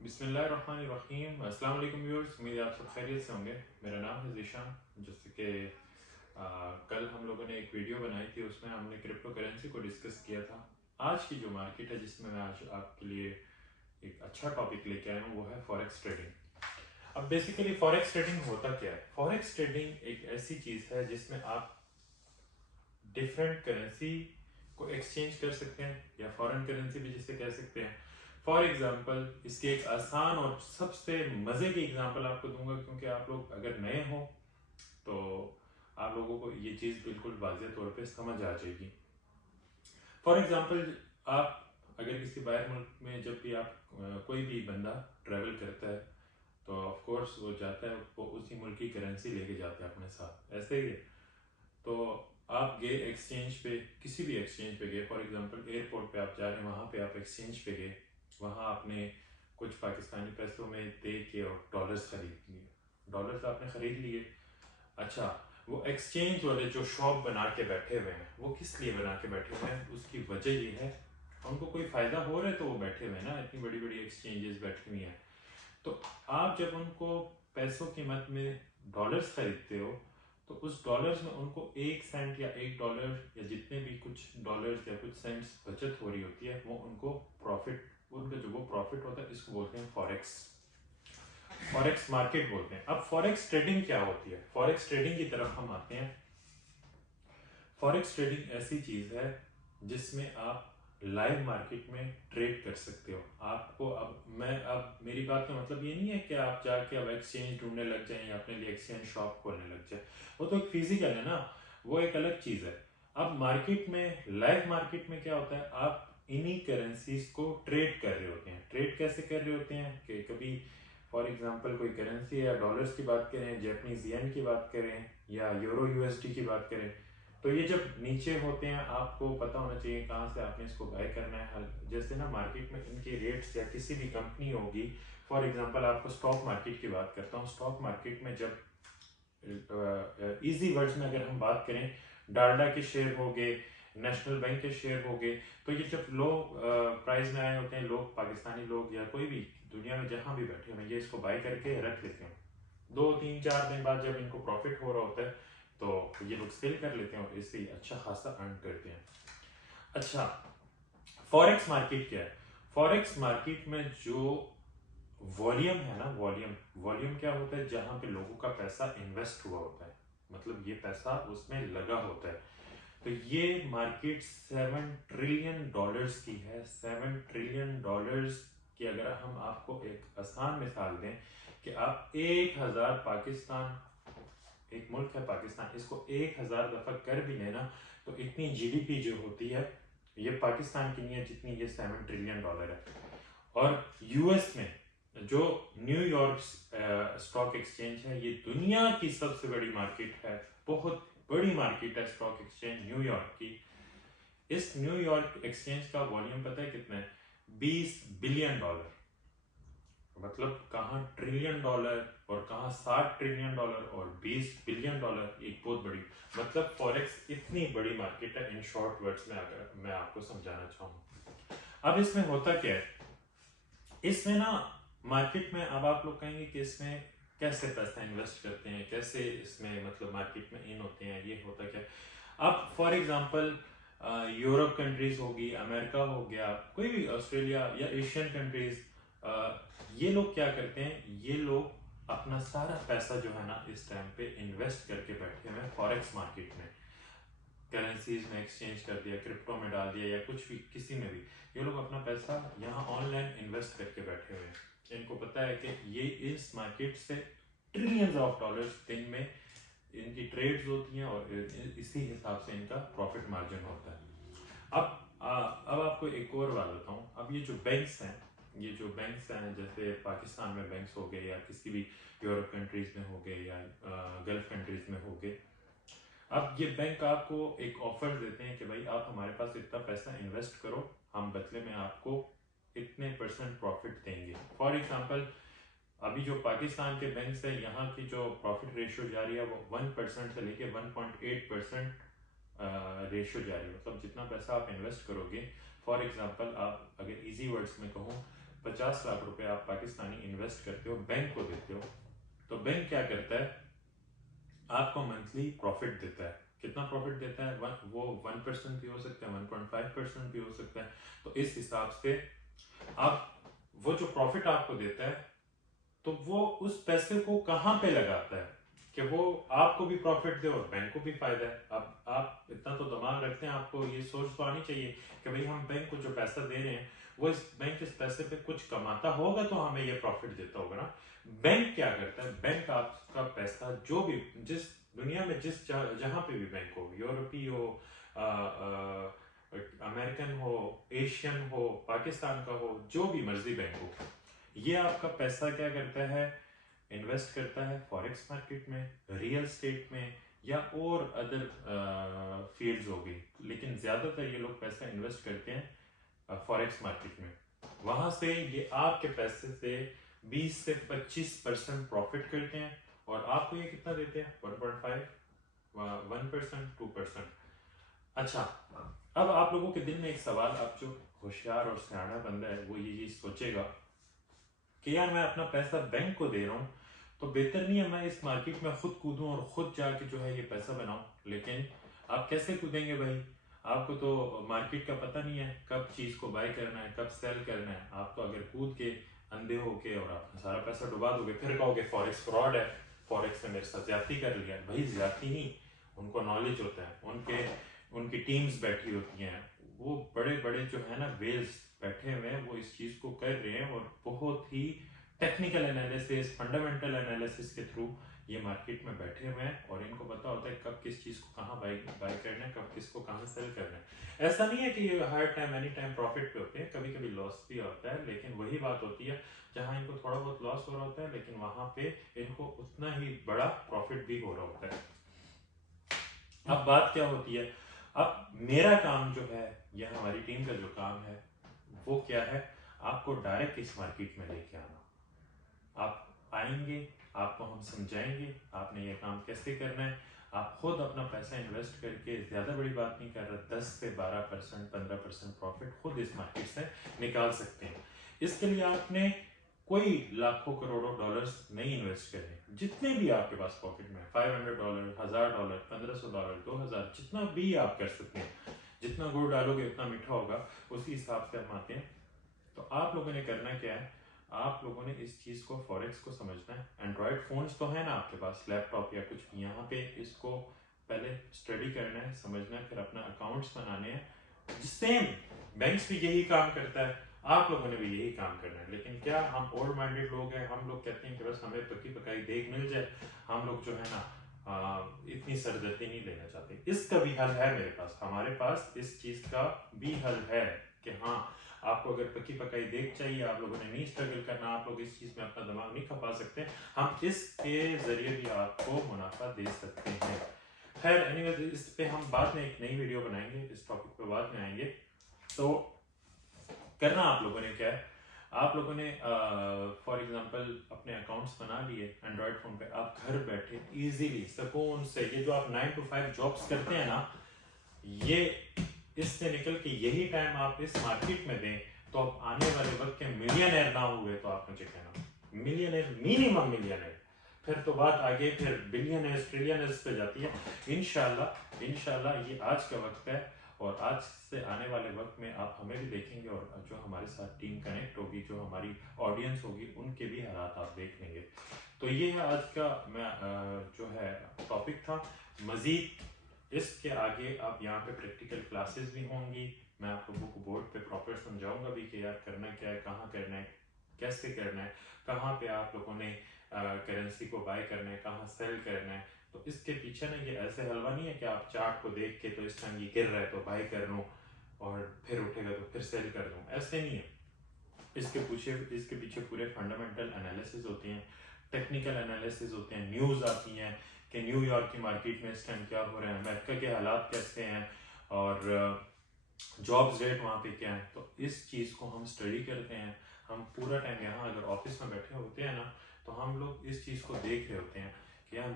बिस्मिल्लाहिर्रहमानिर्रहीम। अस्सलाम वालेकुम व्यूअर्स, उम्मीद है आप सब खैरियत से होंगे। मेरा नाम है ज़ीशान। जैसे कि कल हम लोगों ने एक वीडियो बनाई थी, उसमें हमने क्रिप्टो करेंसी को डिस्कस किया था। आज की जो मार्केट है जिसमें मैं आज आपके लिए एक अच्छा टॉपिक लेके आया हूँ वो है फॉरेक्स ट्रेडिंग। अब बेसिकली फॉरेक्स ट्रेडिंग होता क्या है? फॉरेक्स ट्रेडिंग एक ऐसी चीज़ है जिसमें आप डिफरेंट करेंसी को एक्सचेंज कर सकते हैं या फॉरेन करेंसी भी जिसे कह सकते हैं। फॉर एग्जाम्पल, इसकी एक आसान और सबसे मज़े की एग्जाम्पल आपको दूंगा, क्योंकि आप लोग अगर नए हो तो आप लोगों को ये चीज़ बिल्कुल वाज़ेह तौर पे समझ आ जाएगी। फॉर एग्जाम्पल, आप अगर किसी बाहर मुल्क में जब भी आप कोई भी बंदा ट्रैवल करता है तो ऑफ कोर्स वो जाता है, वो उसी मुल्क की करेंसी लेके जाता है अपने साथ, ऐसे ही है। तो आप गए एक्सचेंज पे, किसी भी एक्सचेंज पे गए, फॉर एग्जांपल एयरपोर्ट पे आप जा रहे हैं, वहाँ पे आप एक्सचेंज पे गए, वहाँ आपने कुछ पाकिस्तानी पैसों में दे के और डॉलर्स खरीद लिए। डॉलर्स आपने खरीद लिए। अच्छा, वो एक्सचेंज वाले जो शॉप बना के बैठे हुए हैं, वो किस लिए बना के बैठे हुए हैं? उसकी वजह ये है, उनको कोई फायदा हो रहा है तो वो बैठे हुए हैं ना, इतनी बड़ी बड़ी एक्सचेंजेस बैठी हुई हैं। तो आप जब उनको पैसों की मद में डॉलर्स खरीदते हो तो उस डॉलर्स में उनको 1 सेंट या $1 या जितने भी कुछ डॉलर्स या कुछ सेंट्स बचत हो रही होती है, वो उनको प्रॉफिट, उनका जो वो प्रॉफिट होता है, इसको बोलते हैं फॉरेक्स। फॉरेक्स मार्केट बोलते हैं। अब फॉरेक्स ट्रेडिंग क्या होती है? फॉरेक्स ट्रेडिंग की तरफ हम आते हैं। फॉरेक्स ट्रेडिंग ऐसी चीज है जिसमें आप लाइव मार्केट में ट्रेड कर सकते हो। आपको अब मेरी बात का मतलब ये नहीं है कि आप जाके अब एक्सचेंज ढूंढने लग जाएं या अपने लिए एक्सचेंज शॉप खोलने लग जाए, वो तो एक फिजिकल है ना, वो एक अलग चीज है। अब मार्केट में, लाइव मार्केट में क्या होता है, आप इन्हीं करेंसीज को ट्रेड कर रहे होते हैं। ट्रेड कैसे कर रहे होते हैं कि कभी फॉर एग्जांपल कोई करेंसी या डॉलर्स की बात करें, जापानीज येन की बात करें या यूरो यूएसडी की बात करें, तो ये जब नीचे होते हैं आपको पता होना चाहिए कहाँ से आपने इसको बाय करना है। जैसे ना मार्केट में इनके रेट्स या किसी भी कंपनी होगी, फॉर एग्जांपल आपको स्टॉक मार्केट की बात करता हूँ। स्टॉक मार्केट में जब इजी वर्ड्स में अगर हम बात करें, डालडा के शेयर हो गए, नेशनल बैंक के शेयर हो गए, तो ये जब लो प्राइस में आए होते हैं, लोग, पाकिस्तानी लोग या कोई भी दुनिया में जहां भी बैठे हुए, ये इसको बाय करके रख लेते हैं। 2 3 4 दिन बाद जब इनको प्रॉफिट हो रहा होता है तो ये लोग सेल कर लेते हैं और इससे अच्छा खासा अर्न करते हैं। अच्छा, फॉरेक्स मार्केट क्या है? फॉरेक्स मार्केट में जो वॉल्यूम है ना, वॉल्यूम वॉल्यूम क्या होता है? जहां पे लोगों का पैसा इन्वेस्ट हुआ होता है, मतलब ये पैसा उसमें लगा होता है। तो ये मार्केट $7 ट्रिलियन की है। $7 ट्रिलियन की अगर हम आपको एक आसान मिसाल दें कि आप 1000 पाकिस्तान, एक मुल्क है पाकिस्तान, इसको 1000 दफा कर भी लेना तो इतनी जीडीपी जो होती है ये पाकिस्तान की नहीं है जितनी ये $7 ट्रिलियन है। और यूएस में जो न्यूयॉर्क स्टॉक एक्सचेंज है, ये दुनिया की सबसे बड़ी मार्केट है, बहुत बड़ी मार्केट है स्टॉक एक्सचेंज न्यूयॉर्क की। इस न्यूयॉर्क एक्सचेंज का वॉल्यूम पता है कितना है? $20 बिलियन। मतलब कहाँ $1 ट्रिलियन और कहाँ $60 ट्रिलियन और $20 बिलियन, एक बहुत बड़ी, मतलब फॉरेक्स इतनी बड़ी मार्केट है। इन शॉर्ट वर्ड्स में अगर मैं आपको समझाना चाहूँ, अब इसमें होता क्या है, इसमें ना मार्केट में, अब आप लोग कहेंगे कि इसमें कैसे पैसा इन्वेस्ट करते हैं, कैसे इसमें मतलब मार्केट में इन होते हैं, ये होता क्या है? अब फॉर एग्जांपल यूरोप कंट्रीज होगी, अमेरिका हो गया, कोई भी, ऑस्ट्रेलिया या एशियन कंट्रीज, ये लोग क्या करते हैं, ये लोग अपना सारा पैसा जो है ना इस टाइम पे इन्वेस्ट करके बैठे हुए हैं फॉरेक्स मार्केट में। करेंसीज में एक्सचेंज कर दिया, क्रिप्टो में डाल दिया या कुछ भी, किसी में भी, ये लोग अपना पैसा यहाँ ऑनलाइन इन्वेस्ट करके बैठे हुए हैं। इनको पता है कि ये इस मार्केट से ट्रिलियंस ऑफ डॉलर्स दिन में इनकी ट्रेड्स होती हैं और इसी हिसाब से इनका प्रॉफिट मार्जिन होता है। अब आपको एक और बात बताऊं। अब ये जो बैंक्स हैं, ये जो बैंक्स हैं, जैसे पाकिस्तान में बैंक्स हो गए या किसी भी यूरोप कंट्रीज में हो गए या गल्फ कंट्रीज में हो गए, अब ये बैंक आपको एक ऑफर देते हैं कि भाई आप हमारे पास इतना पैसा इन्वेस्ट करो, हम बदले में आपको इतने % प्रॉफिट देंगे। फॉर एग्जांपल, अभी जो पाकिस्तान के बैंक है, यहाँ की जो प्रॉफिट रेशियो जा रही है वो 1% से लेके 1.8% रेशियो जा रही है। मतलब जितना पैसा आप इन्वेस्ट करोगे, फॉर एग्जांपल आप अगर इजी वर्ड्स में कहूँ 50 लाख रुपए आप पाकिस्तानी इन्वेस्ट करते हो, बैंक को देते हो, तो बैंक क्या करता है, आपको मंथली प्रॉफिट देता है। कितना प्रॉफिट देता है? वो 1% भी हो सकता है, 1.5% भी हो सकता है। तो इस हिसाब से आप वो जो प्रॉफिट आपको देता है, तो वो उस पैसे को कहाँ पे लगाता है कि वो आपको भी प्रॉफिट दे और बैंक को भी फायदा है। अब आप इतना तो दिमाग रखते हैं, आपको ये सोच तो आनी चाहिए कि भाई हम बैंक को जो पैसा दे रहे हैं, वो इस बैंक इस पैसे पे कुछ कमाता होगा तो हमें ये प्रॉफिट देता होगा ना। बैंक क्या करता है? बैंक आपका पैसा जो भी, जिस दुनिया में जिस जहां पे भी बैंक हो, यूरोपीय हो, अमेरिकन हो, एशियन हो, पाकिस्तान का हो, जो भी मर्जी बैंक हो, ये आपका पैसा क्या करता है? इन्वेस्ट करता है फॉरेक्स मार्केट में, रियल स्टेट में, या और अदर फील्ड्स हो गई। लेकिन ज्यादातर ये लोग पैसा इन्वेस्ट करते हैं फॉरेक्स मार्केट में। वहां से ये आपके पैसे से 20 से 25% प्रॉफिट करते हैं, और आपको ये कितना देते हैं? 1.5, 1%, 2%। अच्छा, अब आप लोगों के दिल में एक सवाल, आप जो होशियार और सियाना बंदा है वो ये सोचेगा कि यार मैं अपना पैसा बैंक को दे रहा हूँ, तो बेहतर नहीं है मैं इस मार्केट में खुद कूदूं और खुद जाके जो है ये पैसा बनाऊं। लेकिन आप कैसे कूदेंगे भाई? आपको तो मार्केट का पता नहीं है, कब चीज को बाय करना है, कब सेल करना है। आप तो अगर कूद के अंधे होके और अपना सारा पैसा डुबा दोगे, फिर कहोगे फॉरेक्स फ्रॉड है, फॉरेक्स में मेरे साथ ज्यादती कर लिया। भाई ज्यादती नहीं, उनको नॉलेज होता है, उनकी टीम्स बैठी होती हैं, वो बड़े बड़े जो है ना वेल्स बैठे हुए हैं, वो इस चीज को कर रहे हैं, और बहुत ही टेक्निकल एनालिसिस, फंडामेंटल एनालिसिस के थ्रू ये मार्केट में बैठे हुए हैं, और इनको पता होता है कब किस चीज को कहाँ बाय करना है, कब किसको कहाँ सेल करना है। ऐसा नहीं है कि ये हर टाइम एनी टाइम प्रॉफिट पे होते हैं, कभी कभी लॉस भी होता है। लेकिन वही बात होती है, जहां इनको थोड़ा बहुत लॉस हो रहा होता है, लेकिन वहां पे इनको उतना ही बड़ा प्रॉफिट भी हो रहा होता है। अब बात क्या होती है? अब मेरा काम जो है, या हमारी टीम का जो काम है, वो क्या है? आपको डायरेक्ट इस मार्केट में लेके आना। आप आएंगे, आपको हम समझाएंगे आपने ये काम कैसे करना है। आप खुद अपना पैसा इन्वेस्ट करके, ज्यादा बड़ी बात नहीं कर रहा, 10 से 12%, 15% प्रॉफिट खुद इस मार्केट से निकाल सकते हैं। इसके लिए आपने कोई लाखों करोड़ों डॉलर्स नहीं इन्वेस्ट करने। जितने भी आपके पास पॉकेट में, $500, $1000, $1500, 2000, जितना भी आप कर सकते हैं। जितना गुड़ डालोगे उतना मीठा होगा, उसी हिसाब से हम आते हैं। तो आप लोगों ने करना क्या है? आप लोगों ने इस चीज को, फॉरेक्स को समझना है। एंड्रॉयड फोन्स तो है ना आपके पास, लैपटॉप या कुछ, यहाँ पे इसको पहले स्टडी करना है, समझना है, फिर अपना अकाउंट्स बनाने हैं। सेम बैंक्स भी यही काम करता है, आप लोगों ने भी यही काम करना है। लेकिन क्या हम ओल्ड माइंडेड लोग हैं, हम लोग कहते हैं कि बस हमें पक्की पकाई देख मिल जाए। हम लोग जो है ना इतनी सरदर्दी नहीं लेना चाहते। इसका भी हल है मेरे पास, हमारे पास इस चीज का भी हल है कि हाँ, आपको अगर पक्की पकाई देख चाहिए, आप लोगों ने नहीं स्ट्रगल करना, आप लोग इस चीज में अपना दिमाग नहीं खपा सकते, हम इसके जरिए भी आपको मुनाफा दे सकते हैं। खैर एनीवेज, इस पे हम बाद में एक नई वीडियो बनाएंगे, इस टॉपिक पे बाद में आएंगे। तो करना आप लोगों ने क्या है, आप लोगों ने फॉर एग्जांपल अपने अकाउंट्स बना लिए एंड्रॉयड फोन पे, आप घर बैठे इजीली सुकून से, ये जो आप 9 to 5 जॉब्स करते हैं ना, ये इससे निकल के यही टाइम आप इस मार्केट में दें, तो आप आने वाले वक्त के मिलियनर ना हुए तो आप मुझे कहना, मिलियनर, मिनिमम मिलियनर, फिर तो बात आगे फिर बिलियनर्स, ट्रिलियनर्स पे जाती है। इंशाल्लाह इंशाल्लाह ये आज का वक्त है, और आज से आने वाले वक्त में आप हमें भी देखेंगे, और जो हमारे साथ टीम कनेक्ट होगी, जो हमारी ऑडियंस होगी, उनके भी हालात आप देख लेंगे। तो ये है आज का मैं जो है टॉपिक था। मजीद इसके आगे आप यहाँ पे प्रैक्टिकल क्लासेस भी होंगी, मैं आप लोगों को बोर्ड पे प्रॉपर समझाऊंगा भी कि यार करना क्या है, कहाँ करना है, कैसे करना है, कहाँ पे आप लोगों ने करेंसी को बाय करना है, कहाँ सेल करना है। तो इसके पीछे ना ये ऐसे हलवा नहीं है कि आप चार्ट को देख के तो इस टाइम ये गिर रहा है तो बाय कर लूँ और फिर उठेगा तो फिर सेल कर दूँ, ऐसे नहीं है। इसके पीछे पूरे फंडामेंटल एनालिसिस होते हैं, टेक्निकल एनालिसिस होते हैं, न्यूज़ आती हैं कि न्यूयॉर्क की मार्केट में इस टाइम क्या हो रहा है, अमेरिका के हालात कैसे हैं, और जॉब्स रेट वहाँ पे क्या है। तो इस चीज़ को हम स्टडी करते हैं। हम पूरा टाइम यहाँ अगर ऑफिस में बैठे होते हैं ना, तो हम लोग इस चीज़ को देख रहे होते हैं कि यार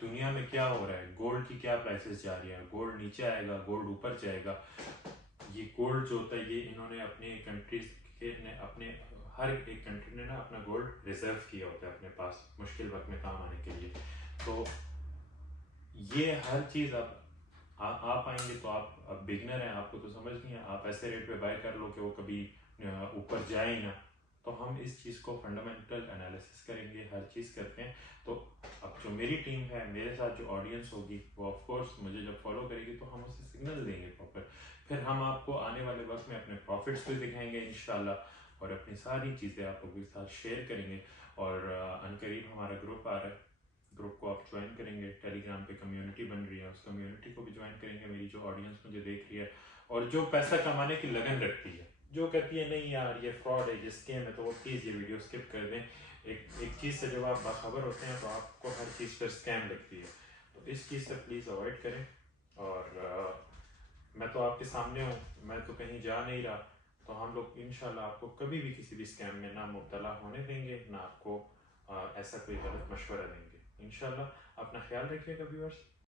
दुनिया में क्या हो रहा है, गोल्ड की क्या प्राइसेस जा रही है, गोल्ड नीचे आएगा, गोल्ड ऊपर जाएगा। ये गोल्ड जो होता है, ये इन्होंने अपने कंट्रीज के ने अपने हर एक कंट्री ने ना अपना गोल्ड रिजर्व किया होता है अपने पास मुश्किल वक्त में काम आने के लिए। तो ये हर चीज़ आप आएंगे तो आप बिगनर हैं, आपको तो समझ नहीं है, आप ऐसे रेट पे बाय कर लो कि वो कभी ऊपर जाए ही ना। तो हम इस चीज़ को फंडामेंटल एनालिसिस करेंगे, हर चीज़ करते हैं। तो अब जो मेरी टीम है, मेरे साथ जो ऑडियंस होगी, वो ऑफ कोर्स मुझे जब फॉलो करेगी तो हम उसे सिग्नल देंगे प्रॉपर। फिर हम आपको आने वाले वक्त में अपने प्रॉफिट्स भी दिखाएंगे इंशाल्लाह, और अपनी सारी चीज़ें आप लोगों के साथ शेयर करेंगे। और अनकरीब हमारा ग्रुप आ रहा है, ग्रुप को आप ज्वाइन करेंगे, टेलीग्राम पे कम्युनिटी बन रही है, उस कम्युनिटी को भी ज्वाइन करेंगे। मेरी जो ऑडियंस मुझे देख रही है और जो पैसा कमाने की लगन रखती है, जो कहती है नहीं यार ये फ्रॉड है, ये स्कैम है, तो वो प्लीज़ ये वीडियो स्किप कर दें। एक चीज़ से जब आप बाखबर होते हैं तो आपको हर चीज़ पर स्कैम लगती है, तो इस चीज़ से प्लीज़ अवॉइड करें। और मैं तो आपके सामने हूँ, मैं तो कहीं जा नहीं रहा, तो हम लोग इंशाल्लाह आपको कभी भी किसी भी स्कैम में ना मुब्तला होने देंगे, ना आपको ऐसा कोई गलत मशवरा देंगे इंशाल्लाह। अपना ख्याल रखिएगा व्यूअर्स।